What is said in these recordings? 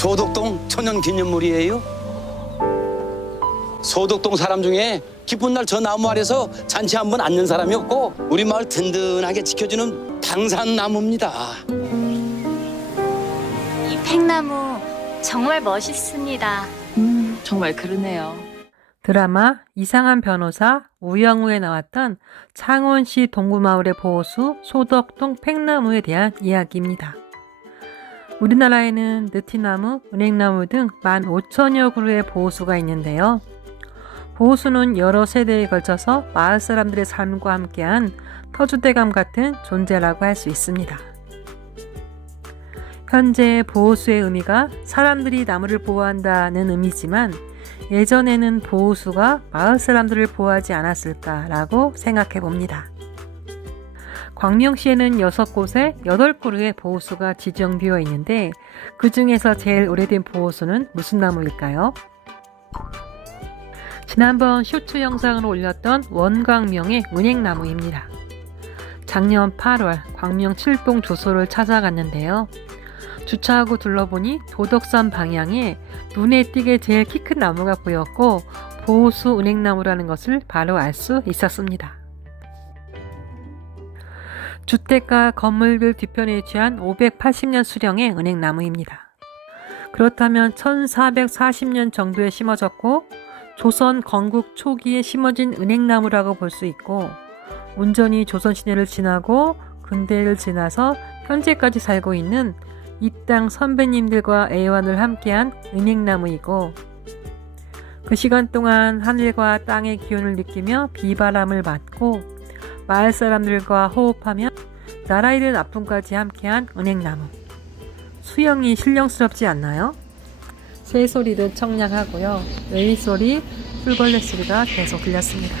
소덕동 천연기념물이에요. 소덕동 사람 중에 기쁜 날 저 나무 아래서 잔치 한번 앉는 사람이 없고 우리 마을 든든하게 지켜주는 당산나무입니다. 이 팽나무 정말 멋있습니다. 정말 그러네요. 드라마 이상한 변호사 우영우에 나왔던 창원시 동구마을의 보호수 소덕동 팽나무에 대한 이야기입니다. 우리나라에는 느티나무, 은행나무 등 15,000여 그루의 보호수가 있는데요. 보호수는 여러 세대에 걸쳐서 마을 사람들의 삶과 함께한 터줏대감 같은 존재라고 할 수 있습니다. 현재 보호수의 의미가 사람들이 나무를 보호한다는 의미지만 예전에는 보호수가 마을 사람들을 보호하지 않았을까라고 생각해 봅니다. 광명시에는 6곳에 8그루의 보호수가 지정되어 있는데 그 중에서 제일 오래된 보호수는 무슨 나무일까요? 지난번 쇼츠 영상을 올렸던 원광명의 은행나무입니다. 작년 8월 광명 칠동 주소를 찾아갔는데요. 주차하고 둘러보니 도덕산 방향에 눈에 띄게 제일 키 큰 나무가 보였고 보호수 은행나무라는 것을 바로 알 수 있었습니다. 주택가 건물들 뒤편에 위치한 580년 수령의 은행나무입니다. 그렇다면 1440년 정도에 심어졌고 조선 건국 초기에 심어진 은행나무라고 볼 수 있고 온전히 조선시대를 지나고 근대를 지나서 현재까지 살고 있는 이 땅 선배님들과 애완을 함께한 은행나무이고 그 시간 동안 하늘과 땅의 기운을 느끼며 비바람을 맞고 마을 사람들과 호흡하며 나라 잃은 아픔까지 함께한 은행나무. 수영이 신령스럽지 않나요? 새소리도 청량하고요. 외소리, 풀벌레 소리가 계속 들렸습니다.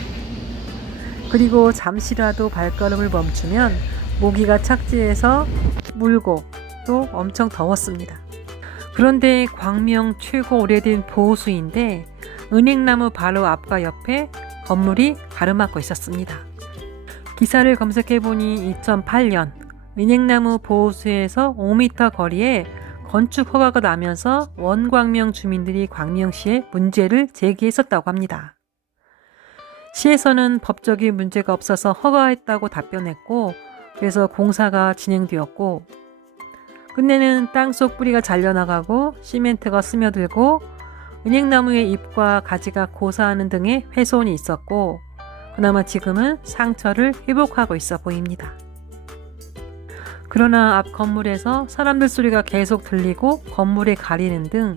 그리고 잠시라도 발걸음을 멈추면 모기가 착지해서 물고 또 엄청 더웠습니다. 그런데 광명 최고 오래된 보호수인데 은행나무 바로 앞과 옆에 건물이 가로막고 있었습니다. 기사를 검색해보니 2008년 은행나무 보호수에서 5m 거리에 건축 허가가 나면서 원광명 주민들이 광명시에 문제를 제기했었다고 합니다. 시에서는 법적인 문제가 없어서 허가했다고 답변했고 그래서 공사가 진행되었고 끝내는 땅속 뿌리가 잘려나가고 시멘트가 스며들고 은행나무의 잎과 가지가 고사하는 등의 훼손이 있었고 그나마 지금은 상처를 회복하고 있어 보입니다. 그러나 앞 건물에서 사람들 소리가 계속 들리고 건물에 가리는 등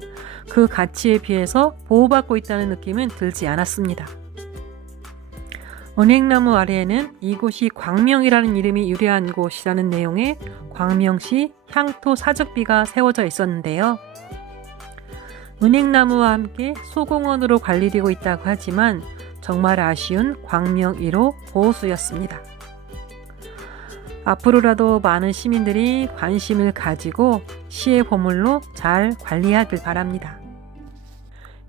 그 가치에 비해서 보호받고 있다는 느낌은 들지 않았습니다. 은행나무 아래에는 이곳이 광명이라는 이름이 유래한 곳이라는 내용의 광명시 향토 사적비가 세워져 있었는데요. 은행나무와 함께 소공원으로 관리되고 있다고 하지만 정말 아쉬운 광명 1호 보호수였습니다. 앞으로라도 많은 시민들이 관심을 가지고 시의 보물로 잘 관리하길 바랍니다.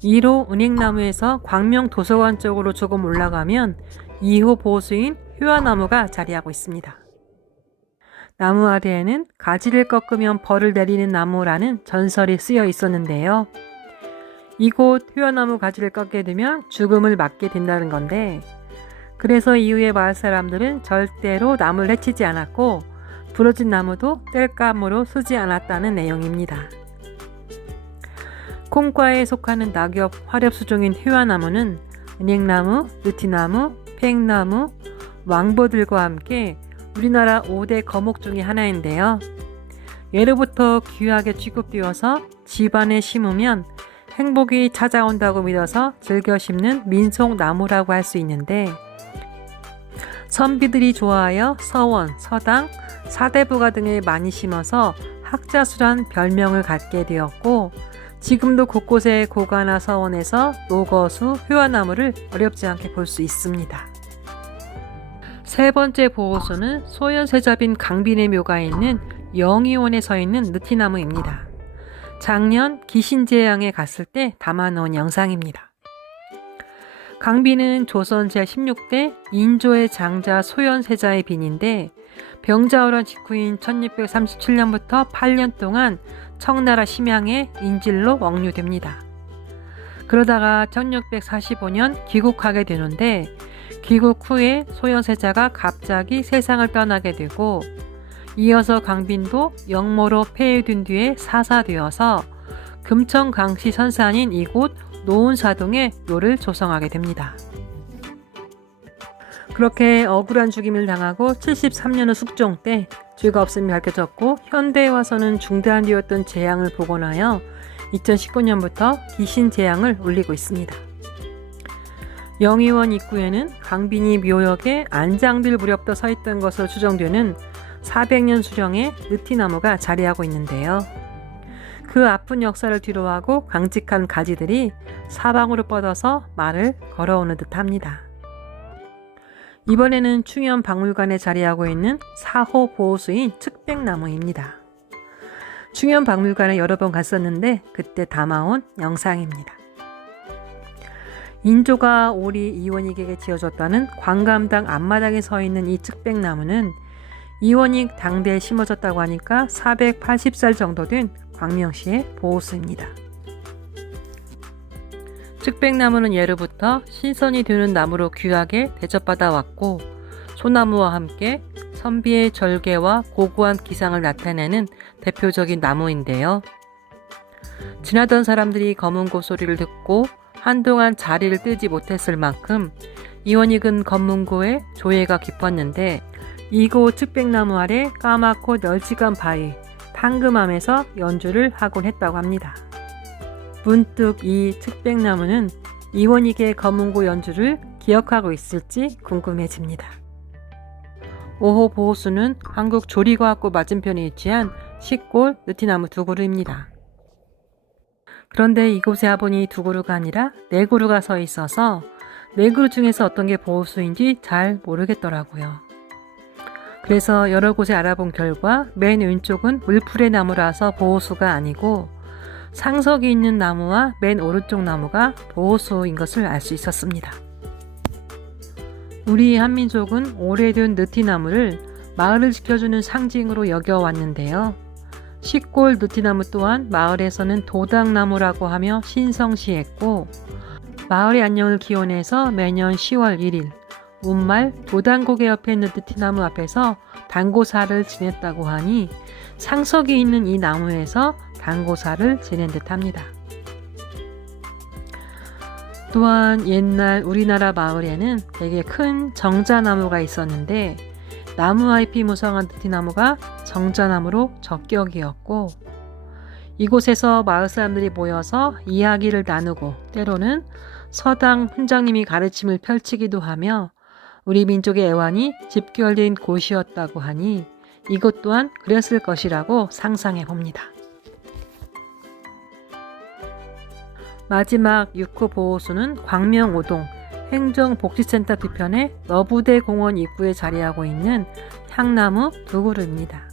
1호 은행나무에서 광명 도서관 쪽으로 조금 올라가면 2호 보호수인 효화나무가 자리하고 있습니다. 나무 아래에는 가지를 꺾으면 벌을 내리는 나무라는 전설이 쓰여 있었는데요. 이곳 효화나무 가지를 꺾게 되면 죽음을 맞게 된다는 건데 그래서 이후에 마을 사람들은 절대로 나무를 해치지 않았고 부러진 나무도 뗄감으로 쓰지 않았다는 내용입니다. 콩과에 속하는 낙엽, 화렵수종인 효화나무는 은행나무, 느티나무, 팽나무, 왕버들과 함께 우리나라 5대 거목 중의 하나인데요. 예로부터 귀하게 취급되어서 집안에 심으면 행복이 찾아온다고 믿어서 즐겨 심는 민속나무라고 할 수 있는데 선비들이 좋아하여 서원, 서당, 사대부가 등에 많이 심어서 학자수란 별명을 갖게 되었고 지금도 곳곳에 고가나 서원에서 노거수, 효화나무를 어렵지 않게 볼 수 있습니다. 세 번째 보호수는 소현세자빈 강빈의 묘가 있는 영의원에 서 있는 느티나무입니다. 작년 기신제양에 갔을 때 담아놓은 영상입니다. 강빈은 조선 제16대 인조의 장자 소현세자의 빈인데 병자호란 직후인 1637년부터 8년 동안 청나라 심양의 인질로 억류됩니다. 그러다가 1645년 귀국하게 되는데 귀국 후에 소현세자가 갑자기 세상을 떠나게 되고 이어서 강빈도 영모로 폐해된 뒤에 사사되어서 금천 강씨 선산인 이곳 노은사동에 묘를 조성하게 됩니다. 그렇게 억울한 죽임을 당하고 73년 후 숙종 때 죄가 없음이 밝혀졌고 현대에 와서는 중단되었던 재앙을 복원하여 2019년부터 기신 재앙을 올리고 있습니다. 영의원 입구에는 강빈이 묘역에 안장들 무렵도 서있던 것으로 추정되는 400년 수령의 느티나무가 자리하고 있는데요. 그 아픈 역사를 뒤로하고 강직한 가지들이 사방으로 뻗어서 말을 걸어오는 듯합니다. 이번에는 충현박물관에 자리하고 있는 4호 보호수인 측백나무입니다. 충현박물관에 여러 번 갔었는데 그때 담아온 영상입니다. 인조가 오리 이원익에게 지어줬다는 광감당 앞마당에 서 있는 이 측백나무는 이원익 당대에 심어졌다고 하니까 480살 정도 된 광명시의 보호수입니다. 측백나무는 예로부터 신선이 되는 나무로 귀하게 대접받아 왔고 소나무와 함께 선비의 절개와 고고한 기상을 나타내는 대표적인 나무인데요. 지나던 사람들이 검은 고소리를 듣고 한동안 자리를 뜨지 못했을 만큼 이원익은 검문고에 조예가 깊었는데 이곳 측백나무 아래 까맣고 널찍한 바위 탕금함에서 연주를 하곤 했다고 합니다. 문득 이 측백나무는 이원익의 검문고 연주를 기억하고 있을지 궁금해집니다. 5호 보호수는 한국 조리과학고 맞은편에 위치한 식골 느티나무 두 그루입니다. 그런데 이곳에 화분이 두 그루가 아니라 네 그루가 서 있어서 네 그루 중에서 어떤 게 보호수인지 잘 모르겠더라고요. 그래서 여러 곳에 알아본 결과 맨 왼쪽은 물풀의 나무라서 보호수가 아니고 상석이 있는 나무와 맨 오른쪽 나무가 보호수인 것을 알 수 있었습니다. 우리 한민족은 오래된 느티나무를 마을을 지켜주는 상징으로 여겨왔는데요. 식골 느티나무 또한 마을에서는 도당나무라고 하며 신성시했고 마을의 안녕을 기원해서 매년 10월 1일 운말 도당고개 옆에 있는 느티나무 앞에서 당고사를 지냈다고 하니 상석이 있는 이 나무에서 당고사를 지낸 듯합니다. 또한 옛날 우리나라 마을에는 되게 큰 정자나무가 있었는데 나무와 잎이 무성한 느티나무가 정자나무로 적격이었고 이곳에서 마을 사람들이 모여서 이야기를 나누고 때로는 서당 훈장님이 가르침을 펼치기도 하며 우리 민족의 애환이 집결된 곳이었다고 하니 이것 또한 그랬을 것이라고 상상해 봅니다. 마지막 6호 보호수는 광명5동 행정복지센터 뒤편에 너부대 공원 입구에 자리하고 있는 향나무 두 그루입니다.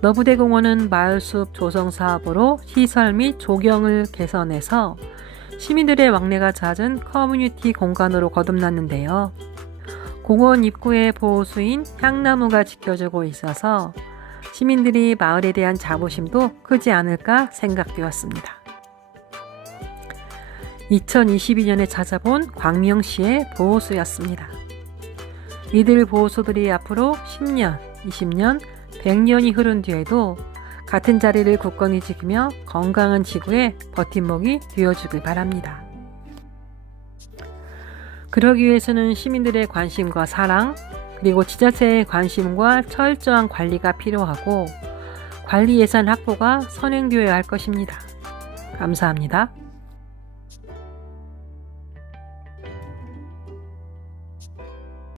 너부대 공원은 마을숲 조성 사업으로 시설 및 조경을 개선해서 시민들의 왕래가 잦은 커뮤니티 공간으로 거듭났는데요. 공원 입구의 보호수인 향나무가 지켜주고 있어서 시민들이 마을에 대한 자부심도 크지 않을까 생각되었습니다. 2022년에 찾아본 광명시의 보호수였습니다. 이들 보호수들이 앞으로 10년, 20년, 100년이 흐른 뒤에도 같은 자리를 굳건히 지키며 건강한 지구에 버팀목이 되어주길 바랍니다. 그러기 위해서는 시민들의 관심과 사랑, 그리고 지자체의 관심과 철저한 관리가 필요하고 관리 예산 확보가 선행되어야 할 것입니다. 감사합니다.